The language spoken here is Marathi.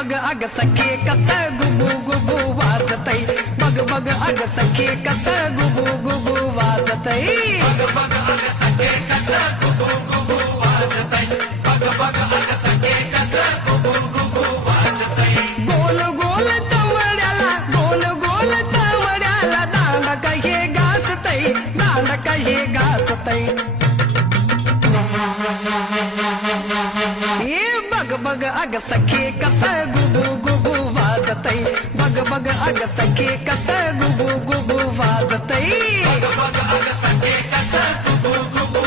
बग अग सखे कस गुबू गुबू वाजतय बग बग अग सखे कस गुबू गुबू वाजतय बग बग अग सखे कस गुबू गुबू वाजतय बग बग अग सखे कस गुबू गुबू वाजतय गोल गोल तवड्याला गोल गोल तवड्याला दांड कहे गासतय दांड कहे गासतय बग बग अग सखे कस गुबू गुबू वाजतय बग बग अग सखे कस गुबू गुबू वाजतय बग बग अग सखे कस गुबू गुबू